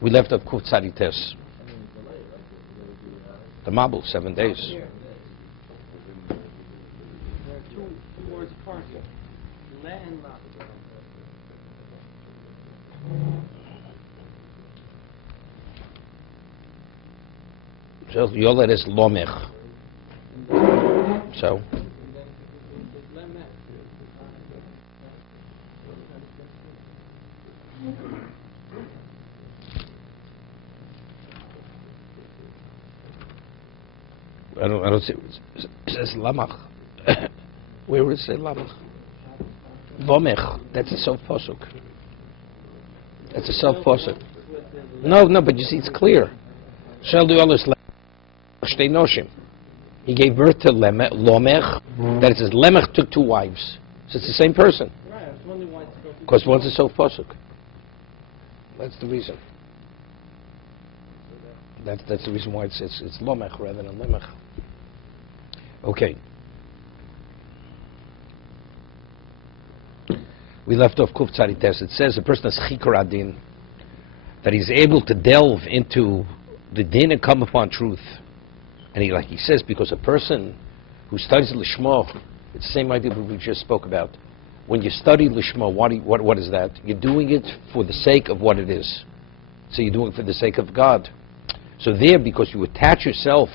We left up Kuf Tzadites. The Mabul, 7 days. There are two words parshas. Le and ma. So Yolet is Lomech. So. I don't see. It says Lamach. Where would it say Lamach? Lomech. That's a self posuk. That's a self posuk. No, but you see, it's clear. Shel duelis shtei noshim. He gave birth to Lomech. That it says Lemech took 2 wives. So it's the same person. Right. I was wondering why it's Because one's a self posuk. That's the reason. That's the reason why it's Lomech rather than Lemech. Okay. We left off Kuf Tzadites. It says a person has Chikar Adin, that he's able to delve into the din and come upon truth. And he says, because a person who studies Lishma, it's the same idea that we just spoke about. When you study Lishma, what is that? You're doing it for the sake of what it is. So you're doing it for the sake of God. So there, because you attach yourself,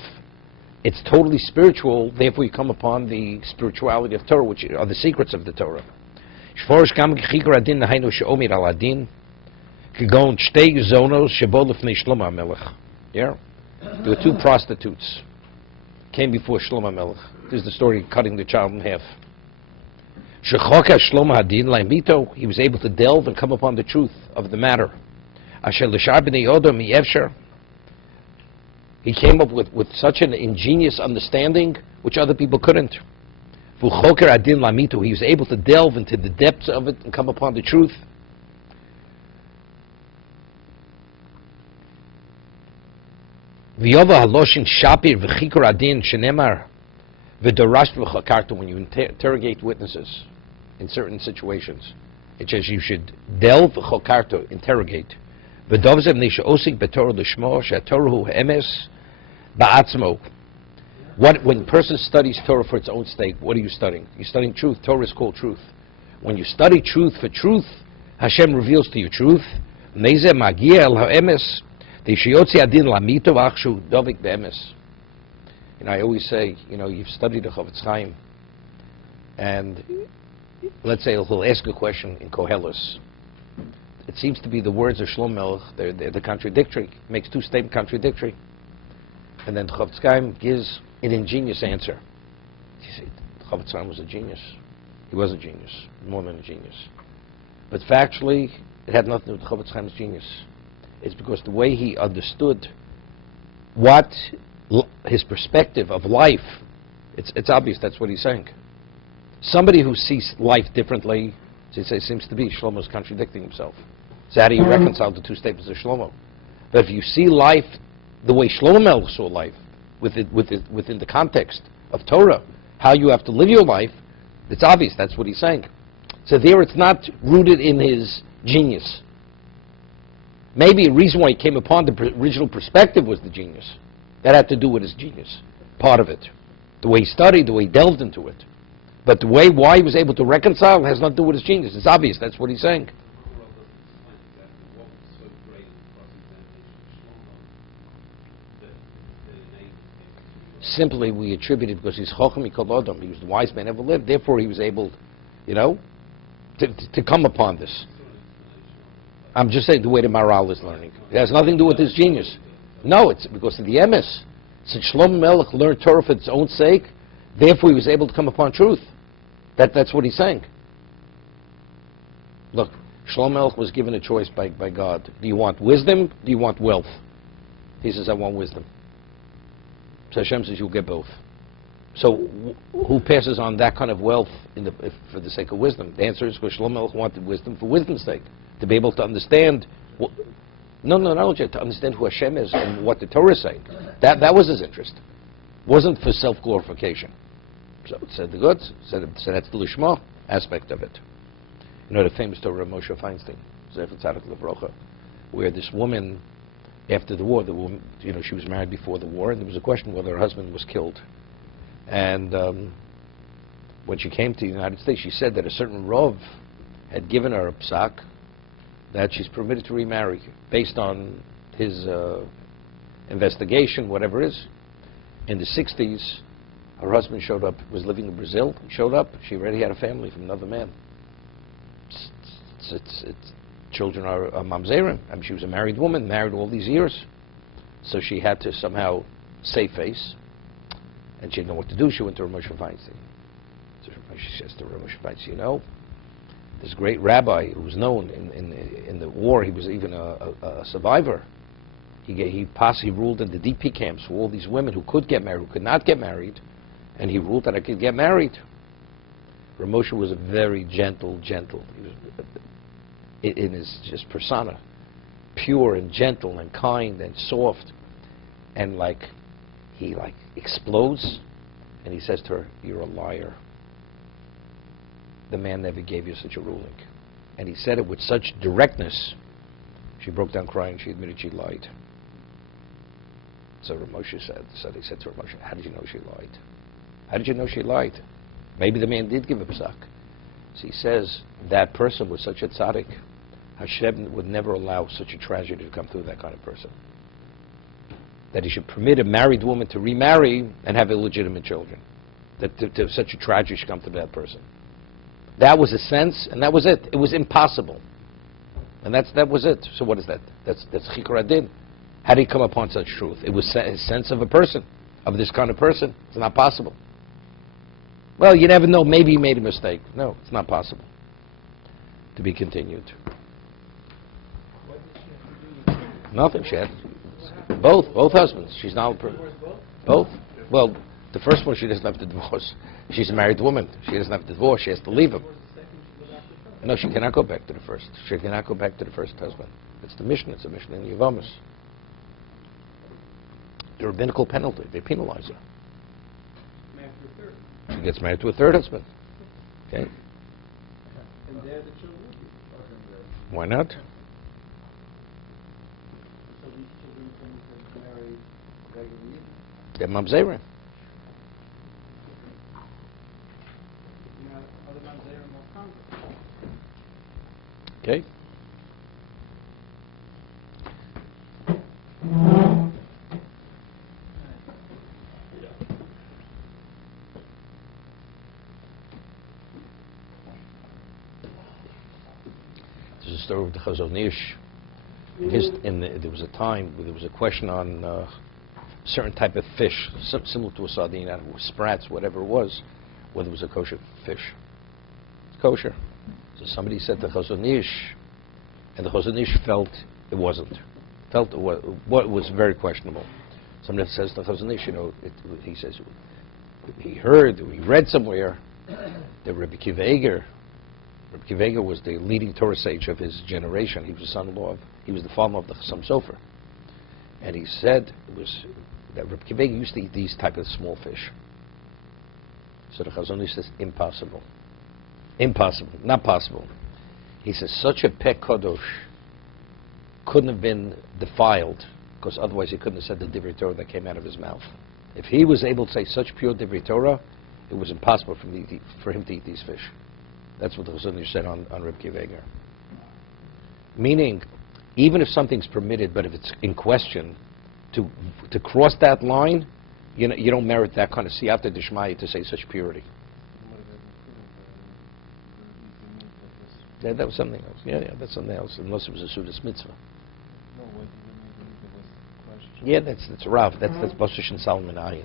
it's totally spiritual, therefore you come upon the spirituality of Torah, which are the secrets of the Torah. Yeah? There were 2 prostitutes, came before Shlomo Melech. This is the story of cutting the child in half. He was able to delve and come upon the truth of the matter. He came up with such an ingenious understanding which other people couldn't. He was able to delve into the depths of it and come upon the truth. When you interrogate witnesses in certain situations, it says you should delve, interrogate. When a person studies Torah for its own sake, what are you studying? You're studying truth. Torah is called truth. When you study truth for truth, Hashem reveals to you truth. I always say, you've studied the Chofetz Chaim, and let's say he'll ask a question in Koheles. It seems to be the words of Shlomo Melech, they're contradictory, makes 2 statements contradictory. And then Chofetz Chaim gives an ingenious answer. You see, Chofetz Chaim was a genius. He was a genius, more than a genius. But factually, it had nothing to do with Chofetz Chaim's genius. It's because the way he understood what his perspective of life, it's obvious that's what he's saying. Somebody who sees life differently, it seems to be Shlomo's contradicting himself. So how do you reconcile the 2 statements of Shlomo? But if you see life the way Shlomo Melech saw life, within the context of Torah, how you have to live your life, it's obvious that's what he's saying. So there it's not rooted in his genius. Maybe a reason why he came upon the original perspective was the genius. That had to do with his genius, part of it. The way he studied, the way he delved into it. But why he was able to reconcile has nothing to do with his genius. It's obvious, that's what he's saying. Simply we attribute it because he's Chochem Mikol Adam. He was the wise man ever lived. Therefore he was able, to come upon this. I'm just saying the way the Maharal is learning. It has nothing to do with his genius. No, it's because of the emes. Since Shlomo Melech learned Torah for its own sake, therefore he was able to come upon truth. That's what he's saying. Look, Shlomo Melech was given a choice by God. Do you want wisdom? Do you want wealth? He says, I want wisdom. So Hashem says, you'll get both. So who passes on that kind of wealth for the sake of wisdom? The answer is because Shlomo Melech wanted wisdom for wisdom's sake. To be able to understand... not only to understand who Hashem is and what the Torah is saying. That was his interest. It wasn't for self-glorification. So it said the goods. So that's the Lishma aspect of it. The famous Torah of Moshe Feinstein, Zefer Tzadik Levrocha. where this woman, after the war, she was married before the war, and there was a question whether her husband was killed. And when she came to the United States, she said that a certain Rav had given her a psak that she's permitted to remarry based on his investigation, whatever it is. In the 60s, her husband showed up, was living in Brazil, showed up, she already had a family from another man. Children are mamzerim. I mean, she was a married woman, married all these years. So she had to somehow save face, and she didn't know what to do. She went to Rav Moshe Feinstein. So she says to Rav Moshe Feinstein, this great rabbi who was known in the war, he was even a survivor. He ruled in the DP camps for all these women who could get married, who could not get married, and he ruled that I could get married. Rav Moshe was a very gentle. He was, in his just persona, pure and gentle and kind and soft, and he explodes, and he says to her, "You're a liar. The man never gave you such a ruling." And he said it with such directness. She broke down crying. She admitted she lied. So Rav Moshe said he said to Rav Moshe, "How did you know she lied? How did you know she lied? Maybe the man did give a psak." So he says, that person was such a tzaddik. Hashem would never allow such a tragedy to come through that kind of person. That he should permit a married woman to remarry and have illegitimate children. That such a tragedy should come to that person. That was a sense, and that was it. It was impossible. And that was it. So what is that? That's chikar adin. How did he come upon such truth? It was his sense of a person, of this kind of person. It's not possible. Well, you never know. Maybe he made a mistake. No, it's not possible. To be continued. Nothing. She had both husbands. She's now both. Well, the first one she doesn't have to divorce. She's a married woman. She doesn't have to divorce. She has to leave him. No, she cannot go back to the first. She cannot go back to the first husband. It's the Mishnah. It's a Mishnah in the Avos. The rabbinical penalty. They penalize her. She gets married to a third husband. Okay. And there the children would be. Why not? So these children can marry regularly. They're mamzerim. Other mamzerim are more common. Okay. There's a story of the Chazon Ish. There was a time where there was a question on a certain type of fish, similar to a sardine, sprats, whatever it was, whether it was a kosher fish. It's kosher. So somebody said to Chazon Ish, and the Chazon Ish felt it wasn't. Felt it was very questionable. Somebody says to Chazon Ish, he says, he read somewhere that Rabbi Kiva Eger was the leading Torah sage of his generation. He was the son-in-law he was the father of the Chassam Sofer. And he said that Rabbi Kiva Eger used to eat these type of small fish. So the Chazon Ish says, impossible. Impossible. Not possible. He says, such a pek kadosh couldn't have been defiled, because otherwise he couldn't have said the divrei Torah that came out of his mouth. If he was able to say such pure divrei Torah, it was impossible for him to eat these fish. That's what the Chazon Ish said on Rabbi Kiva Eger. Meaning, even if something's permitted, but if it's in question, to cross that line, you don't merit that kind of siyata d'shmaya to say such purity. Yeah, that was something else. Yeah, that's something else. Unless it was a Sudas mitzvah. Yeah, that's Rav. That's Basush and Salman Ayin.